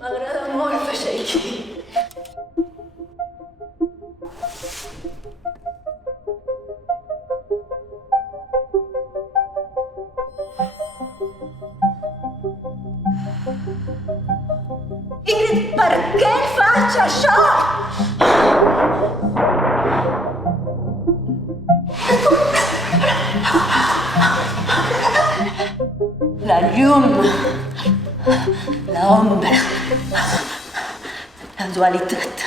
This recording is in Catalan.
M'agrada molt fer shaky. Ingrid, per què faig això? La llum, l'ombra, la dualitat.